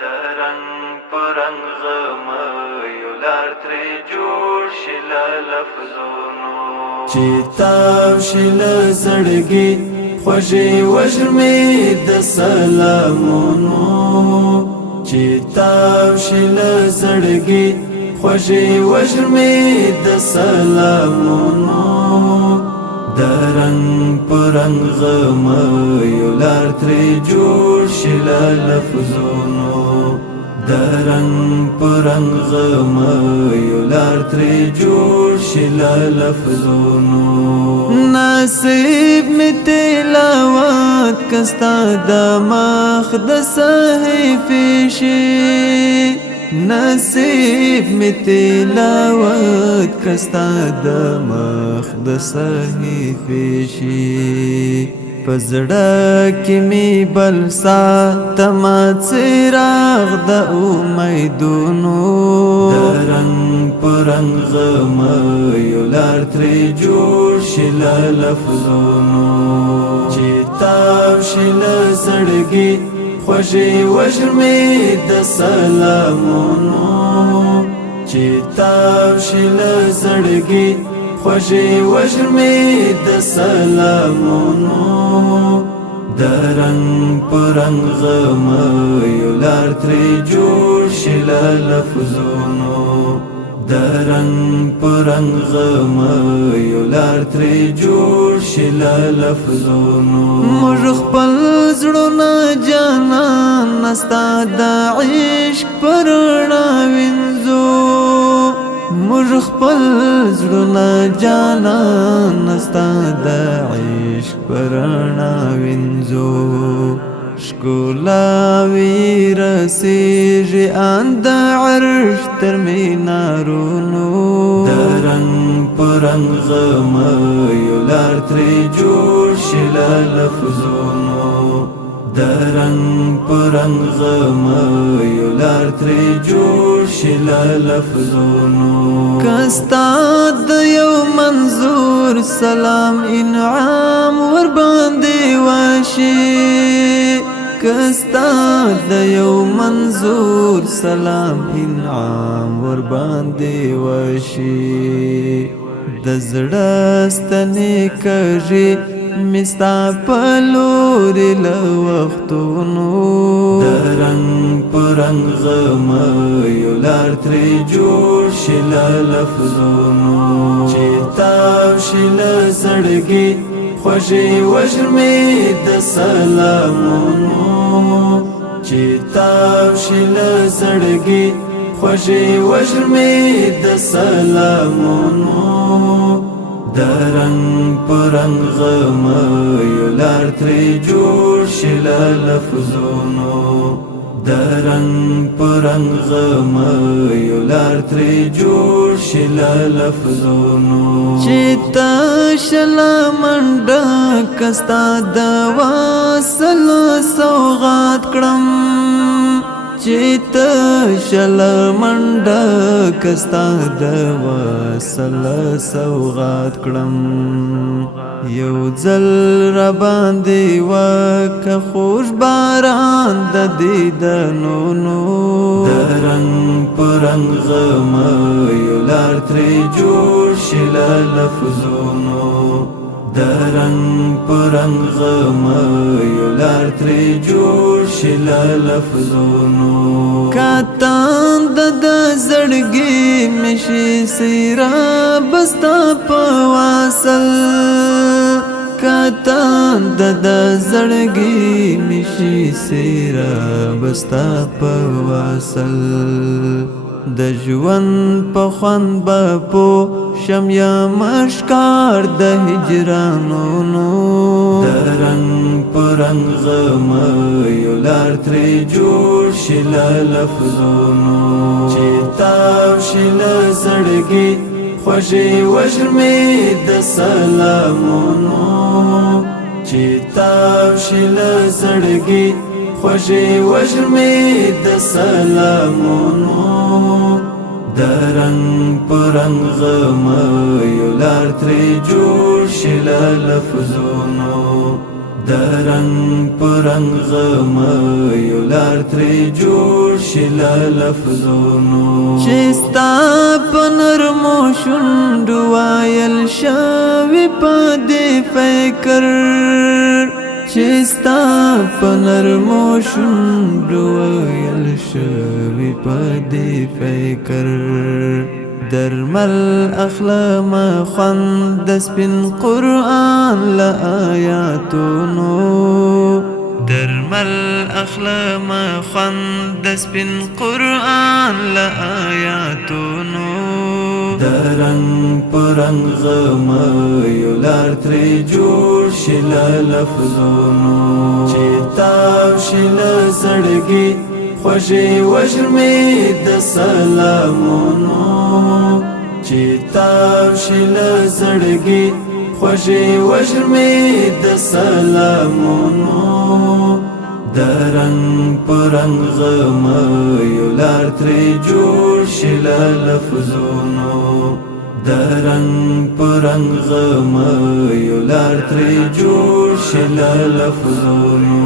درنګ پرنګ غمیو لار ترې جوړ شي له لفظونو چې تاو شي له زړګي خوږې وژمې د سلامونو چې تاو شي له زړګي خوږې وژمې د سلامونو درنګ پرنګ غمیو لار ترې جوړ شي له لفظونو درنګ پرنګ غمیو لار ترې جوړ شي له لفظونو نصیب می تلاوت کستا د مخ د صحیفې شي نصیب می تلاوت کستا د مخ د صحیفې شي پزړه کې می بل ساتما څراغ د امیدونو درنګ پرنګ غمیو لار ترې جوړ شي له لفظونو چې تاو شي له زړګي خوږې وژمې د سلامونو چې تاو شي له زړګي خوږې وژمې د سلامونو درنګ پرنګ غمیو لار ترې جوړ شي له لفظونو درنګ پرنګ غمیو لار ترې جوړ شي له لفظونو موږ خپل زړونه جانان نستا د عشق پر رڼا وینځو موږ خپل زړونه جانان نستا د عشق پر رڼا وینځو ښکلا وي رسیږي ان د عرش تر مینارونو درنګ پرنګ غمیو لار ترې جوړ شي له لفظونو درنګ پرنګ غمیو لار ترې جوړ شي له لفظونو کستا د یو منظور سلام انعام ور باندې واشي کستا د یو منظور سلام انعام ور باندې واشي د زړه ستنې کږي مستا په لورې له وختونو درنګ پرنګ غمیو لار ترې جوړ شي له لفظونو چې تاو شي له زړګي خوږې وژمې د سلامونو چې تاو شي له زړګي خوږې وژمې د سلامونو درنګ پرنګ غمیو لار ترې جوړ شي له لفظونو درنګ پرنګ غمیو لار ترې جوړ شي له لفظونو چې تشل منډه کستا د واصل سوغات کړم چې تشل منډه کستا د واصل سوغات کړم یو ځل را باندې وکه خوش باران د دیدنونو درنګ پرنګ غمیو لار ترې جوړ شي له لفظونو درنګ پرنګ غمیو لار ترې جوړ شي له لفظونو کاتان د زړګي مشي سیراب ستا په واصل کاتان د زړګي مشي سیراب ستا په واصل د ژوند په خوند به پوه شم یا مشکار د هجرانونو درنګ پرنګ غمیو لار ترې جوړ شي له لفظونو چې تاو شي له زړګي خوږې وژمې د سلامونو چې تاو شي له زړګي خوږې وژمې د سلامونو درنګ پرنګ غمیو لار ترې جوړ شي له لفظونو د رنگ پرنگ غم یو لار ترې جوړ شي له لفظونو چې ستا په نرمو شونډو وایل شوي په دې فکر چې ستا په نرمو شونډو وایل شوي په دې فکر درمل اخلما خوند د سپین قرآن له آیاتونو درمل اخلما خوند د سپین قرآن له آیاتونو د رنگ پرنگ غم یو لار ترې جوړ شي له لفظونو چې تاو شي له زړګي خوږې وژمې د سلامونو چې تاو شي له زړګي خوږې وژمې د سلامونو د رنگ پرنگ غم یو لار ترې جوړ شي له لفظونو د رنگ پرنگ غم یو لار ترې جوړ شي له لفظونو